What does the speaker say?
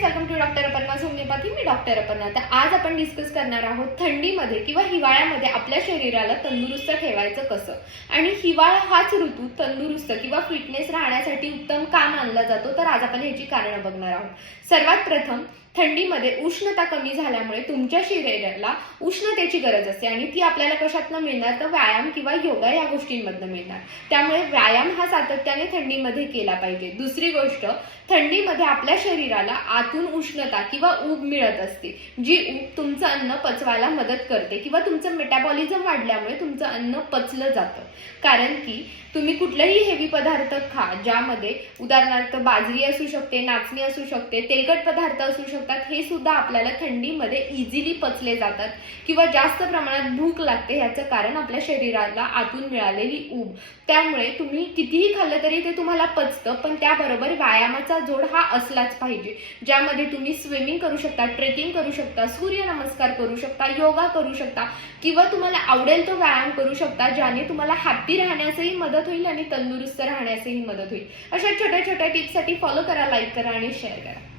Friends, welcome to doctor Aparna's homeopathy. मी doctor Aparna. तर आज आपण डिस्कस करणार आहोत थंडीमध्ये किंवा हिवाळ्यामध्ये आपल्या शरीराला तंदुरुस्त ठेवायचं कसं. आणि हिवाळा हाच ऋतू तंदुरुस्त किंवा फिटनेस राहण्यासाठी उत्तम का मानला जातो, तर आज आपण ह्याची कारणं बघणार आहोत. सर्वात प्रथम, थंडीमध्ये उष्णता कमी झाल्यामुळे तुमच्या शरीराला उष्णतेची गरज असते आणि ती आपल्याला कशातनं मिळणार, तर व्यायाम किंवा योगा या गोष्टींमधनं मिळणार. त्यामुळे व्यायाम हा सातत्याने थंडीमध्ये केला पाहिजे. दुसरी गोष्ट, थंडीमध्ये आपल्या शरीराला आतून उष्णता किंवा ऊब मिळत असते, जी ऊब तुमचं अन्न पचवायला मदत करते किंवा तुमचं मेटाबॉलिझम वाढल्यामुळे तुमचं अन्न पचलं जातं. कारण की तुम्ही कुठलेही हेवी पदार्थ खा, ज्यामध्ये उदाहरणार्थ बाजरी असू शकते, नाचणी असू शकते, तेलकट पदार्थ असू शकतात, हे सुद्धा आपल्याला थंडीमध्ये इझिली पचले जातात किंवा जास्त प्रमाणात भूक लागते. ह्याचं कारण आपल्या शरीराला आतून मिळालेली ऊब. त्यामुळे तुम्ही कितीही खाल्लं तरी ते तुम्हाला पचतं, पण त्याबरोबर व्यायामाचा जोड हा असलाच पाहिजे, ज्यामध्ये तुम्ही स्विमिंग करू शकता, ट्रेकिंग करू शकता, सूर्यनमस्कार करू शकता, योगा करू शकता किंवा तुम्हाला आवडेल तो व्यायाम करू शकता, ज्याने तुम्हाला हॅपी राहण्यासही मदत होईल आणि तंदुरुस्त राहण्यासही मदत होईल. अशा छोट्या छोट्या टिप्ससाठी फॉलो करा, लाईक करा आणि शेअर करा.